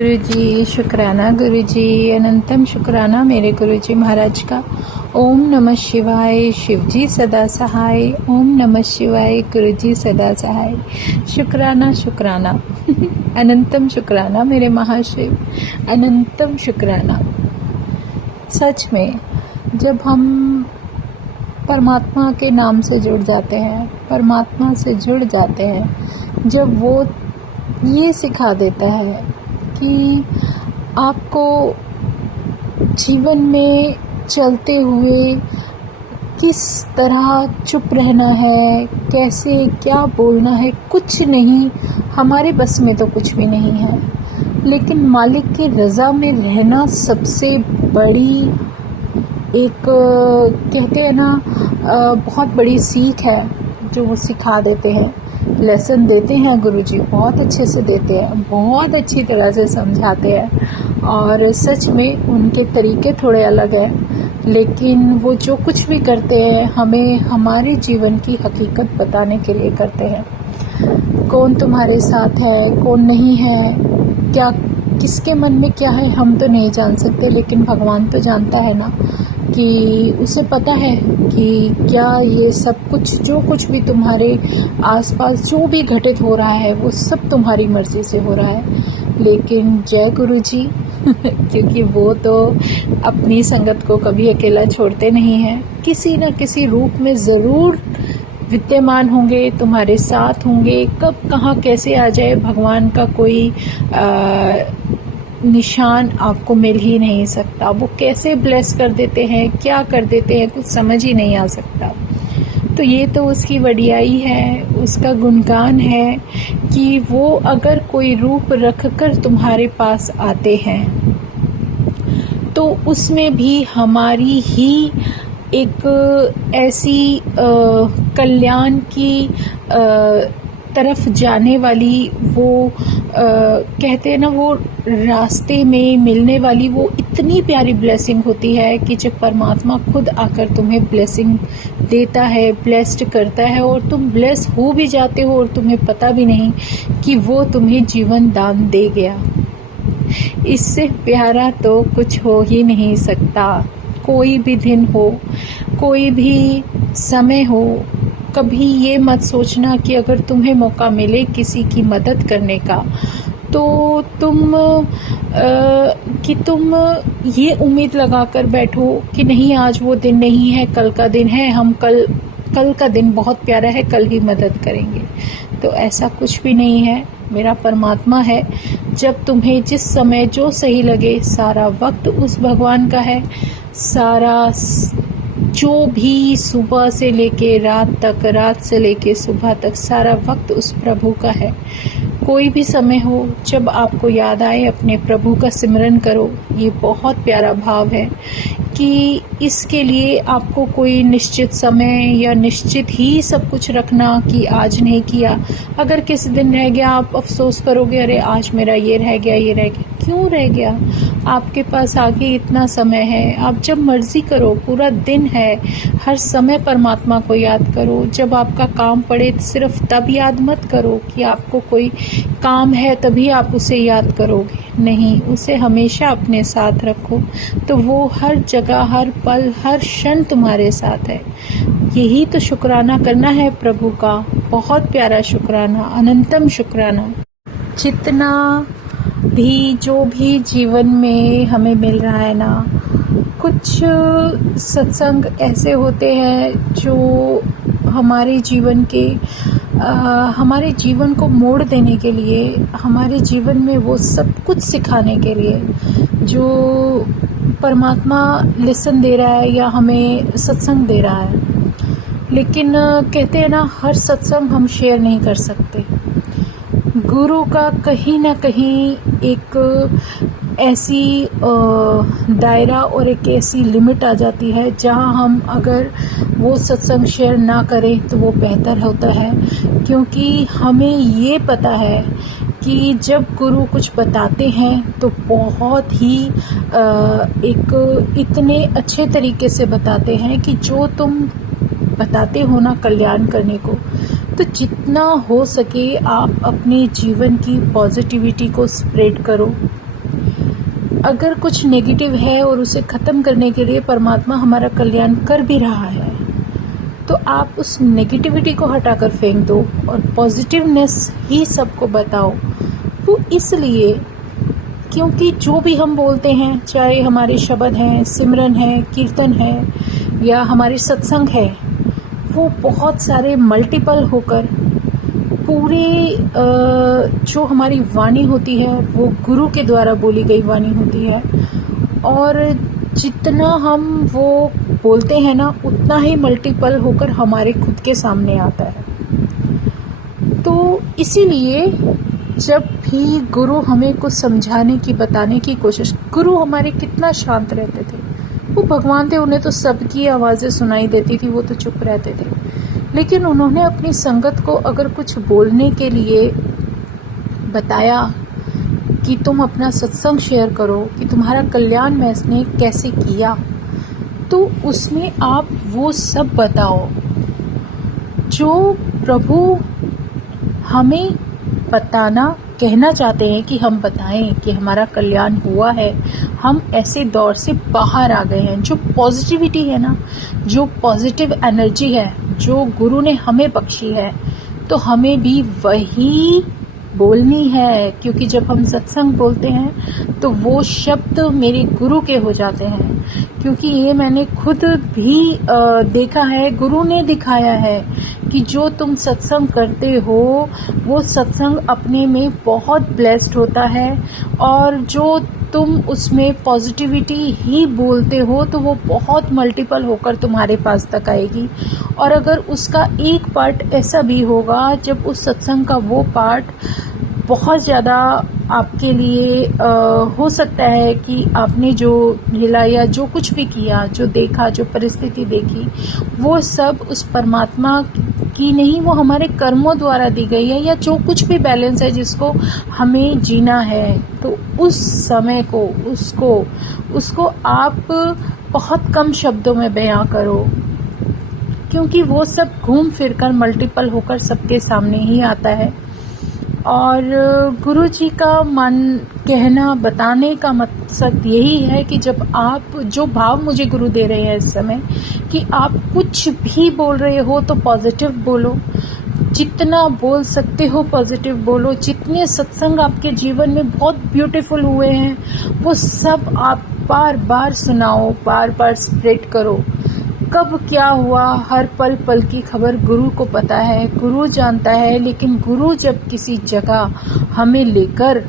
गुरुजी शुक्राना, गुरुजी अनंतम शुक्राना मेरे गुरुजी महाराज का। ओम नमः शिवाय, शिवजी सदा सहाय। ओम नमः शिवाय, गुरुजी सदा सहाय। शुक्राना शुक्राना अनंतम शुक्राना मेरे महाशिव, अनंतम शुक्राना। सच में जब हम परमात्मा के नाम से जुड़ जाते हैं, परमात्मा से जुड़ जाते हैं, जब वो ये सिखा देता है कि आपको जीवन में चलते हुए किस तरह चुप रहना है, कैसे क्या बोलना है, कुछ नहीं, हमारे बस में तो कुछ भी नहीं है। लेकिन मालिक की रज़ा में रहना सबसे बड़ी एक कहते हैं ना बहुत बड़ी सीख है जो वो सिखा देते हैं, लेसन देते हैं। गुरुजी बहुत अच्छे से देते हैं, बहुत अच्छी तरह से समझाते हैं और सच में उनके तरीके थोड़े अलग हैं, लेकिन वो जो कुछ भी करते हैं हमें हमारे जीवन की हकीकत बताने के लिए करते हैं। कौन तुम्हारे साथ है, कौन नहीं है, क्या किसके मन में क्या है हम तो नहीं जान सकते, लेकिन भगवान तो जानता है ना, कि उसे पता है कि क्या ये सब कुछ जो कुछ भी तुम्हारे आसपास जो भी घटित हो रहा है वो सब तुम्हारी मर्ज़ी से हो रहा है। लेकिन जय गुरुजी क्योंकि वो तो अपनी संगत को कभी अकेला छोड़ते नहीं हैं, किसी न किसी रूप में ज़रूर विद्यमान होंगे, तुम्हारे साथ होंगे। कब कहाँ कैसे आ जाए भगवान का कोई निशान आपको मिल ही नहीं सकता। वो कैसे ब्लेस कर देते हैं, क्या कर देते हैं, कुछ समझ ही नहीं आ सकता। तो ये तो उसकी वडियाई है, उसका गुणगान है कि वो अगर कोई रूप रखकर तुम्हारे पास आते हैं तो उसमें भी हमारी ही एक ऐसी कल्याण की तरफ जाने वाली वो कहते हैं ना, वो रास्ते में मिलने वाली वो इतनी प्यारी ब्लेसिंग होती है कि जब परमात्मा खुद आकर तुम्हें ब्लेसिंग देता है, ब्लेस्ड करता है और तुम ब्लेस हो भी जाते हो और तुम्हें पता भी नहीं कि वो तुम्हें जीवन दान दे गया। इससे प्यारा तो कुछ हो ही नहीं सकता। कोई भी दिन हो, कोई भी समय हो, कभी ये मत सोचना कि अगर तुम्हें मौका मिले किसी की मदद करने का तो तुम ये उम्मीद लगा कर बैठो कि नहीं आज वो दिन नहीं है, कल का दिन है, हम कल का दिन बहुत प्यारा है, कल ही मदद करेंगे। तो ऐसा कुछ भी नहीं है। मेरा परमात्मा है, जब तुम्हें जिस समय जो सही लगे, सारा वक्त उस भगवान का है, सारा जो भी सुबह से लेके रात तक, रात से लेके सुबह तक, सारा वक्त उस प्रभु का है। कोई भी समय हो, जब आपको याद आए अपने प्रभु का सिमरन करो। ये बहुत प्यारा भाव है कि इसके लिए आपको कोई निश्चित समय या निश्चित ही सब कुछ रखना कि आज नहीं किया। अगर किसी दिन रह गया आप अफसोस करोगे, अरे आज मेरा ये रह गया, ये रह गया। क्यों रह गया? आपके पास आगे इतना समय है, आप जब मर्जी करो, पूरा दिन है, हर समय परमात्मा को याद करो। जब आपका काम पड़े सिर्फ तब याद मत करो कि आपको कोई काम है तभी आप उसे याद करोगे, नहीं, उसे हमेशा अपने साथ रखो तो वो हर जगह, हर पल, हर क्षण तुम्हारे साथ है। यही तो शुक्राना करना है प्रभु का, बहुत प्यारा शुक्राना, अनंतम शुक्राना। जितना भी जो भी जीवन में हमें मिल रहा है ना, कुछ सत्संग ऐसे होते हैं जो हमारे जीवन के हमारे जीवन को मोड़ देने के लिए, हमारे जीवन में वो सब कुछ सिखाने के लिए जो परमात्मा लेसन दे रहा है या हमें सत्संग दे रहा है। लेकिन कहते हैं ना, हर सत्संग हम शेयर नहीं कर सकते। गुरु का कहीं ना कहीं एक ऐसी दायरा और एक ऐसी लिमिट आ जाती है जहां हम अगर वो सत्संग शेयर ना करें तो वो बेहतर होता है, क्योंकि हमें ये पता है कि जब गुरु कुछ बताते हैं तो बहुत ही एक इतने अच्छे तरीके से बताते हैं कि जो तुम बताते हो ना कल्याण करने को, तो जितना हो सके आप अपने जीवन की पॉजिटिविटी को स्प्रेड करो, अगर कुछ नेगेटिव है और उसे ख़त्म करने के लिए परमात्मा हमारा कल्याण कर भी रहा है, तो आप उस नेगेटिविटी को हटाकर फेंक दो और पॉजिटिवनेस ही सबको बताओ। वो इसलिए क्योंकि जो भी हम बोलते हैं, चाहे हमारे शब्द हैं, सिमरन है, कीर्तन है या हमारे सत्संग है, वो बहुत सारे मल्टीपल होकर पूरे जो हमारी वाणी होती है वो गुरु के द्वारा बोली गई वाणी होती है, और जितना हम वो बोलते हैं ना उतना ही मल्टीपल होकर हमारे खुद के सामने आता है। तो इसीलिए जब भी गुरु हमें कुछ समझाने की, बताने की कोशिश, गुरु हमारे कितना शांत रहते थे, वो भगवान थे, उन्हें तो सबकी आवाज़ें सुनाई देती थी, वो तो चुप रहते थे। लेकिन उन्होंने अपनी संगत को अगर कुछ बोलने के लिए बताया कि तुम अपना सत्संग शेयर करो, कि तुम्हारा कल्याण मैंने कैसे किया, तो उसमें आप वो सब बताओ जो प्रभु हमें बताना, कहना चाहते हैं कि हम बताएं कि हमारा कल्याण हुआ है, हम ऐसे दौर से बाहर आ गए हैं। जो पॉजिटिविटी है ना, जो पॉजिटिव एनर्जी है जो गुरु ने हमें बख्शी है, तो हमें भी वही बोलनी है। क्योंकि जब हम सत्संग बोलते हैं तो वो शब्द मेरे गुरु के हो जाते हैं, क्योंकि ये मैंने खुद भी देखा है, गुरु ने दिखाया है कि जो तुम सत्संग करते हो वो सत्संग अपने में बहुत ब्लेस्ड होता है, और जो तुम उसमें पॉजिटिविटी ही बोलते हो तो वो बहुत मल्टीपल होकर तुम्हारे पास तक आएगी। और अगर उसका एक पार्ट ऐसा भी होगा, जब उस सत्संग का वो पार्ट बहुत ज़्यादा आपके लिए हो सकता है कि आपने जो झेला या जो कुछ भी किया, जो देखा, जो परिस्थिति देखी, वो सब उस परमात्मा की नहीं, वो हमारे कर्मों द्वारा दी गई है, या जो कुछ भी बैलेंस है जिसको हमें जीना है, तो उस समय को उसको आप बहुत कम शब्दों में बयां करो, क्योंकि वो सब घूम फिर कर मल्टीपल होकर सबके सामने ही आता है। और गुरु जी का कहना, बताने का मकसद यही है कि जब आप, जो भाव मुझे गुरु दे रहे हैं इस समय, कि आप कुछ भी बोल रहे हो तो पॉजिटिव बोलो, जितना बोल सकते हो पॉजिटिव बोलो। जितने सत्संग आपके जीवन में बहुत ब्यूटीफुल हुए हैं वो सब आप बार बार सुनाओ, बार बार स्प्रेड करो। कब क्या हुआ, हर पल पल की खबर गुरु को पता है, गुरु जानता है। लेकिन गुरु जब किसी जगह हमें लेकर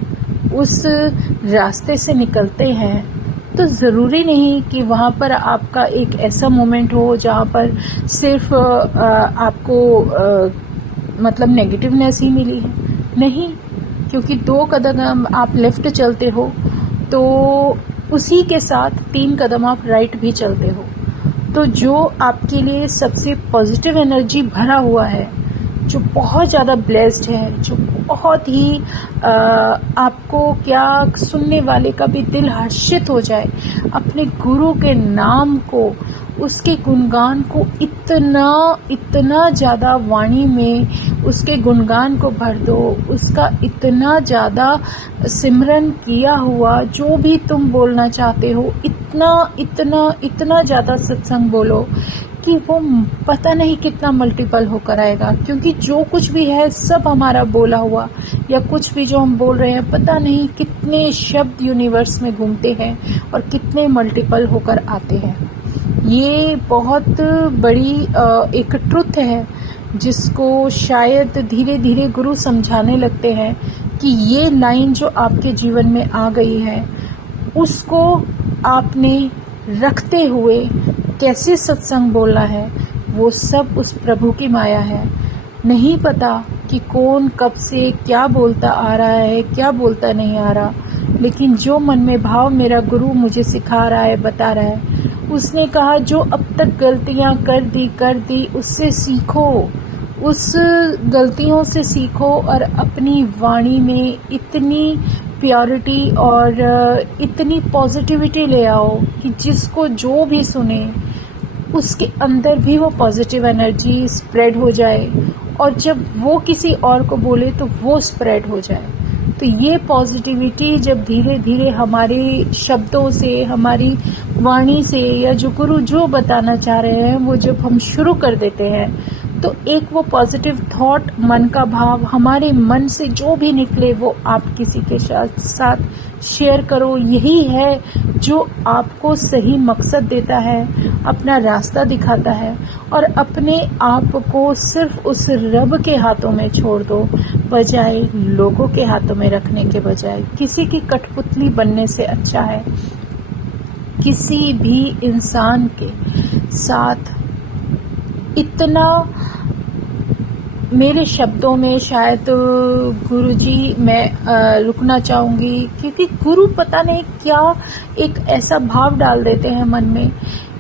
उस रास्ते से निकलते हैं तो ज़रूरी नहीं कि वहाँ पर आपका एक ऐसा मोमेंट हो जहाँ पर सिर्फ आपको मतलब नेगेटिवनेस ही मिली है। नहीं, क्योंकि 2 कदम आप लेफ़्ट चलते हो तो उसी के साथ 3 कदम आप राइट भी चलते हो। तो जो आपके लिए सबसे पॉजिटिव एनर्जी भरा हुआ है, जो बहुत ज़्यादा ब्लेस्ड है, जो बहुत ही आपको क्या, सुनने वाले का भी दिल हर्षित हो जाए, अपने गुरु के नाम को, उसके गुणगान को इतना ज़्यादा वाणी में उसके गुणगान को भर दो, उसका इतना ज़्यादा सिमरन किया हुआ जो भी तुम बोलना चाहते हो, इतना ज़्यादा सत्संग बोलो कि वो पता नहीं कितना मल्टीपल होकर आएगा। क्योंकि जो कुछ भी है सब हमारा बोला हुआ, या कुछ भी जो हम बोल रहे हैं, पता नहीं कितने शब्द यूनिवर्स में घूमते हैं और कितने मल्टीपल होकर आते हैं। ये बहुत बड़ी एक ट्रुथ है जिसको शायद धीरे धीरे गुरु समझाने लगते हैं कि ये लाइन जो आपके जीवन में आ गई है उसको आपने रखते हुए कैसे सत्संग बोलना है, वो सब उस प्रभु की माया है। नहीं पता कि कौन कब से क्या बोलता आ रहा है, क्या बोलता नहीं आ रहा, लेकिन जो मन में भाव मेरा गुरु मुझे सिखा रहा है, बता रहा है। उसने कहा जो अब तक गलतियां कर दी उससे सीखो, उस गलतियों से सीखो और अपनी वाणी में इतनी प्योरिटी और इतनी पॉजिटिविटी ले आओ कि जिसको जो भी सुने उसके अंदर भी वो पॉजिटिव एनर्जी स्प्रेड हो जाए, और जब वो किसी और को बोले तो वो स्प्रेड हो जाए। तो ये पॉजिटिविटी जब धीरे धीरे हमारे शब्दों से, हमारी वाणी से, या जो गुरु जो बताना चाह रहे हैं वो जब हम शुरू कर देते हैं, तो एक वो पॉजिटिव थॉट, मन का भाव, हमारे मन से जो भी निकले वो आप किसी के साथ शेयर करो। यही है जो आपको सही मकसद देता है, अपना रास्ता दिखाता है। और अपने आप को सिर्फ उस रब के हाथों में छोड़ दो, बजाय लोगों के हाथों में रखने के बजाय। किसी की कठपुतली बनने से अच्छा है किसी भी इंसान के साथ इतना, मेरे शब्दों में शायद गुरुजी मैं रुकना चाहूँगी, क्योंकि गुरु पता नहीं क्या एक ऐसा भाव डाल देते हैं मन में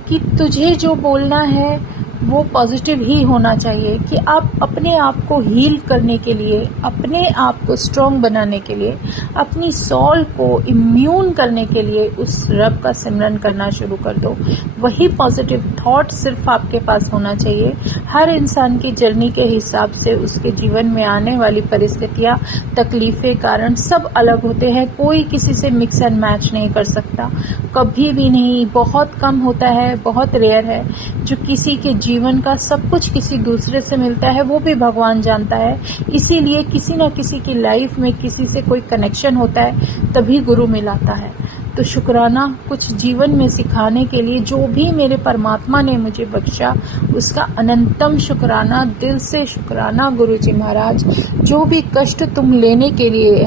कि तुझे जो बोलना है वो पॉजिटिव ही होना चाहिए, कि आप अपने आप को हील करने के लिए, अपने आप को स्ट्रॉन्ग बनाने के लिए, अपनी सॉल को इम्यून करने के लिए उस रब का सिमरन करना शुरू कर दो। वही पॉजिटिव थॉट सिर्फ आपके पास होना चाहिए। हर इंसान की जर्नी के हिसाब से उसके जीवन में आने वाली परिस्थितियां, तकलीफें, कारण सब अलग होते हैं। कोई किसी से मिक्स एंड मैच नहीं कर सकता, कभी भी नहीं। बहुत कम होता है, बहुत रेयर है जो किसी के जीवन का सब कुछ किसी दूसरे से मिलता है, वो भी भगवान जानता है। इसीलिए किसी न किसी की लाइफ में किसी से कोई कनेक्शन होता है, तभी गुरु मिलाता है। तो शुक्राना कुछ जीवन में सिखाने के लिए, जो भी मेरे परमात्मा ने मुझे बख्शा उसका अनंतम शुक्राना, दिल से शुक्राना गुरुजी महाराज। जो भी कष्ट तुम लेने के लिए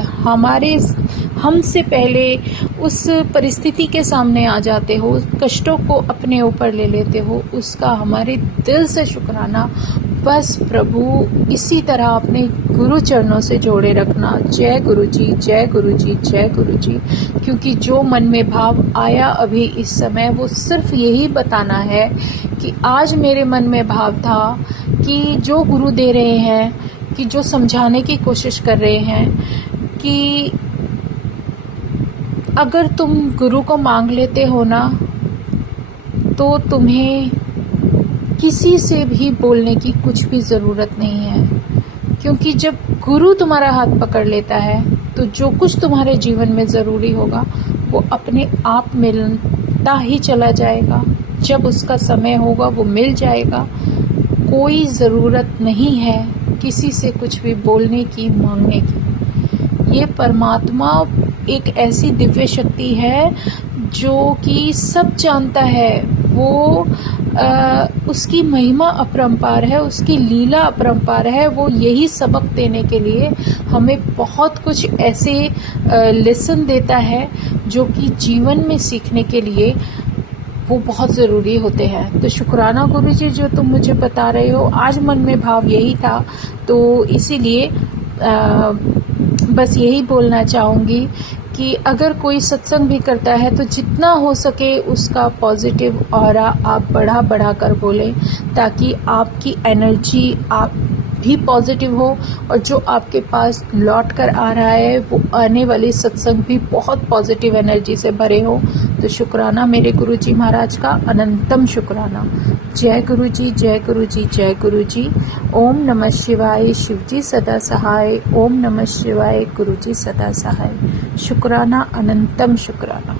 हमसे पहले उस परिस्थिति के सामने आ जाते हो, उस कष्टों को अपने ऊपर ले लेते हो, उसका हमारे दिल से शुक्राना। बस प्रभु इसी तरह अपने गुरु चरणों से जोड़े रखना। जय गुरु जी, जय गुरु जी, जय गुरु जी। क्योंकि जो मन में भाव आया अभी इस समय, वो सिर्फ यही बताना है कि आज मेरे मन में भाव था कि जो गुरु दे रहे हैं, कि जो समझाने की कोशिश कर रहे हैं, कि अगर तुम गुरु को मांग लेते हो ना, तो तुम्हें किसी से भी बोलने की कुछ भी ज़रूरत नहीं है। क्योंकि जब गुरु तुम्हारा हाथ पकड़ लेता है, तो जो कुछ तुम्हारे जीवन में ज़रूरी होगा वो अपने आप मिलता ही चला जाएगा। जब उसका समय होगा वो मिल जाएगा। कोई ज़रूरत नहीं है किसी से कुछ भी बोलने की, मांगने की। ये परमात्मा एक ऐसी दिव्य शक्ति है जो कि सब जानता है। वो उसकी महिमा अपरंपार है, उसकी लीला अपरंपार है। वो यही सबक देने के लिए हमें बहुत कुछ ऐसे लेसन देता है जो कि जीवन में सीखने के लिए वो बहुत ज़रूरी होते हैं। तो शुक्राना गुरुजी जो तुम मुझे बता रहे हो। आज मन में भाव यही था, तो इसीलिए बस यही बोलना चाहूँगी कि अगर कोई सत्संग भी करता है तो जितना हो सके उसका पॉजिटिव ऑरा आप बढ़ा कर बोलें, ताकि आपकी एनर्जी आप भी पॉजिटिव हो, और जो आपके पास लौट कर आ रहा है वो आने वाले सत्संग भी बहुत पॉजिटिव एनर्जी से भरे हो। तो शुक्राना मेरे गुरुजी महाराज का, अनंतम शुक्राना। जय गुरु जी, जय गुरु जी, जय गुरु जी। ओम नमः शिवाय, शिवजी सदा सहाय। ओम नमः शिवाय, गुरु जी सदा सहाय। शुक्राना, अनंतम शुक्राना।